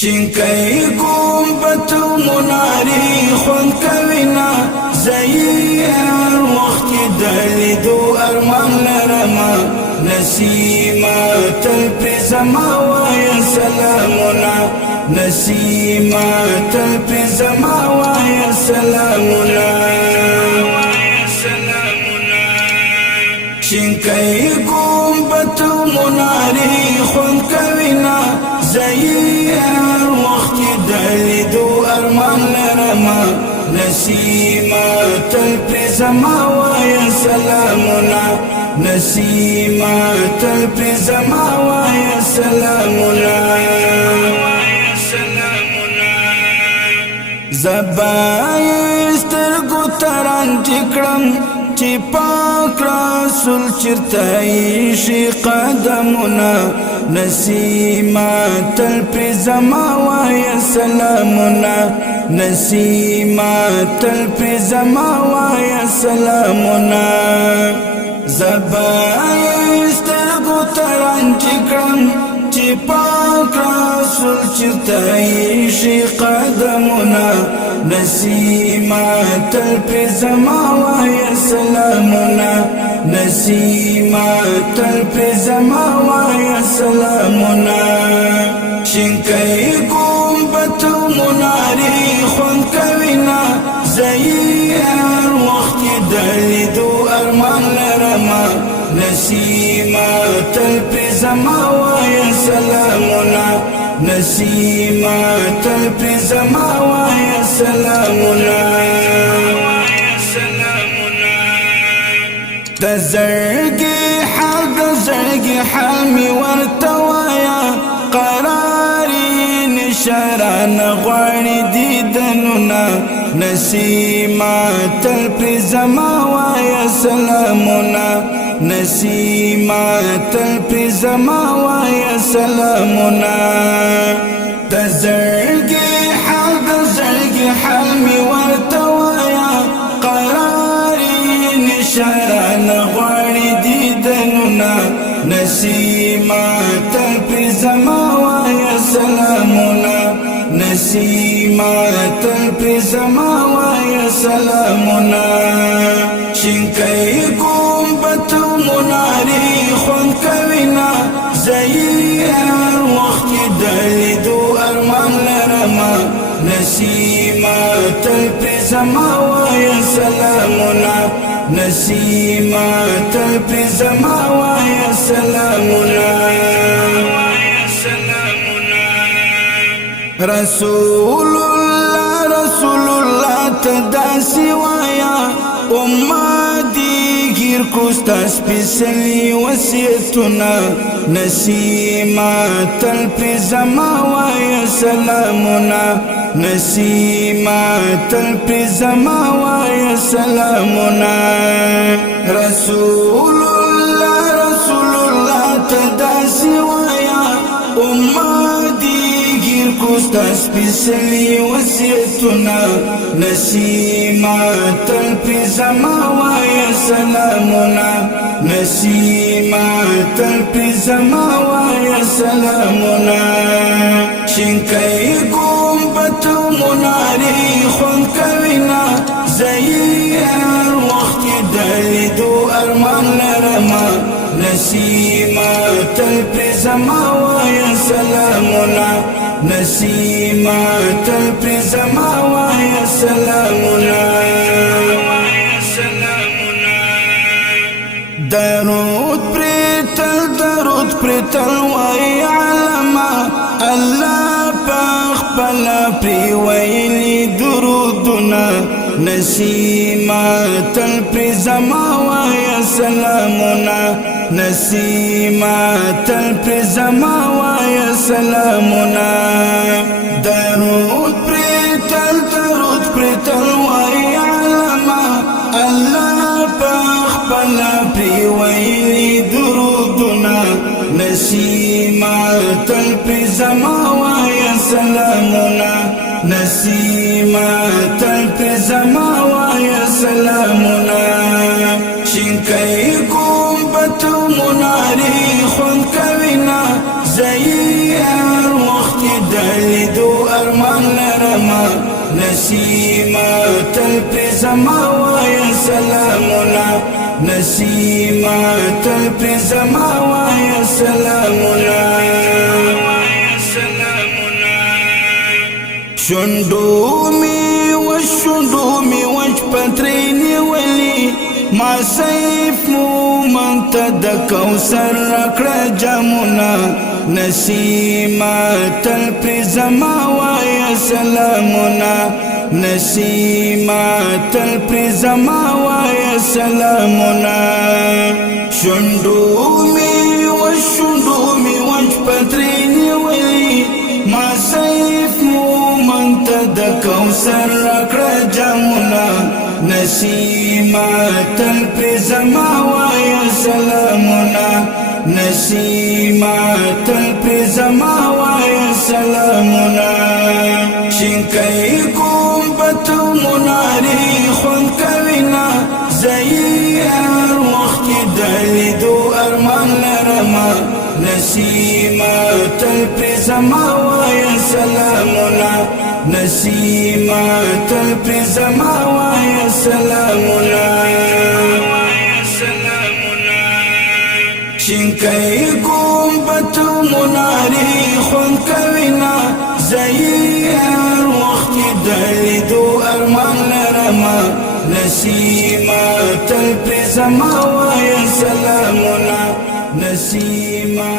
شینکای گنبد و مناری خوند کوینا زهیر وقت دلیدو ارمان لرما نسیما تل پر زما وای سلامنا نسیما تل پر زما وای سلامنا شینکای گنبد و مناری خوند کوینا زهیر وقت دلیدو ارمان لرما نسیما تل پر زما وای سلامنا نسیما تل پر زما وای سلامنا زبایستر ګوتران ټکړم چې پاک رسول چرته شي قدمونه نسیما تل پر زما وای سلامنا نسیما تل پر زما وای سلامنا زبایستر ګوتران ټکړم چې پاک رسول چرته شي قدمونه نسیما تل پر زما وای سلامنا نسیما تل پر زما وای سلامنا شینکای گنبد و مناری خوند کوینا زهیر وقت دلیدو ارمان لرما نسیما تل پر زما وای سلامنا نسیما تل پر زما وای سلامنا تزرگی حال می ورتوایا قراری نشاران غواری دیدنونا نسیما تل پر زما وای سلامنا نسیما تل پر زما وای سلامنا تزرگی حال می ورتوایا قراری نشاران غواری دیدنونا نسیما تل پر زما وای سلامنا نسیما تل پر زما وای سلامنا شینکای گنبد و مناری خوند کوینا زهیر وقت دلیدو ارمان لرما نسیما تل پر زما وای سلامنا نسیما تل پر زما وای سلامنا رسول الله تداسی وایا امتی گیر کوستا سپیسلی وصیتنا نسیما تل پر زما وای سلامنا نسیما تل پر زما وای سلامنا رسول الله تداسی وایا امتی گیر کوستا سپیسلی وصیتنا نسیما تل پر زما وای سلامنا نسیما تل پر زما وای سلامنا شینکای گنبد و مناری خوند کوینا زهیر وقت دلیدو ارمان لرما نسیما تل پر زما وای سلامنا نسیما تل پر زما وای سلامنا درود پر تل وای علما الله پاک پلا پری ویلی درودنا نسیما تل پر زما وای سلامنا نسیما تل پر زما وای سلامنا درود پر تل وای علما الله پاک پلا پری ویلی درودنا نسیما تل پر زما وای سلامنا نسیما تل پر زما وای سلامنا شینکای گنبد و مناری خوند کوینا زهیر وقت دلیدو ارمان لرما نسیما تل پر زما وایا سلامنا نسیما تل پر زما وایا سلامنا شندو می وش پترینی ولی ما سیف مومن تا دا کوثر رکڑا جامونا نسیما تل پر زما وایا سلامنا نسیما تل پر زما وایا سلامنا شندو می وش پترینی ولی ما سیف مومن تا دا کوثر رکڑا جامونا نسیما تل پر زما وایا سلامنا نسیما تل پر زما وایا سلامنا شینکای کوم پتو مناری خون کوینا زئی هر وخت دلیدو ارمان لرما نسیما تل پر زما وایا سلامنا نسیما تل پر زما وایا سلامنا شینکای کوم پتو مناری خون کوینا زئی هر وخت دلیدو ارمان لرما نسیما تل پر زما وایا سلامنا نسیما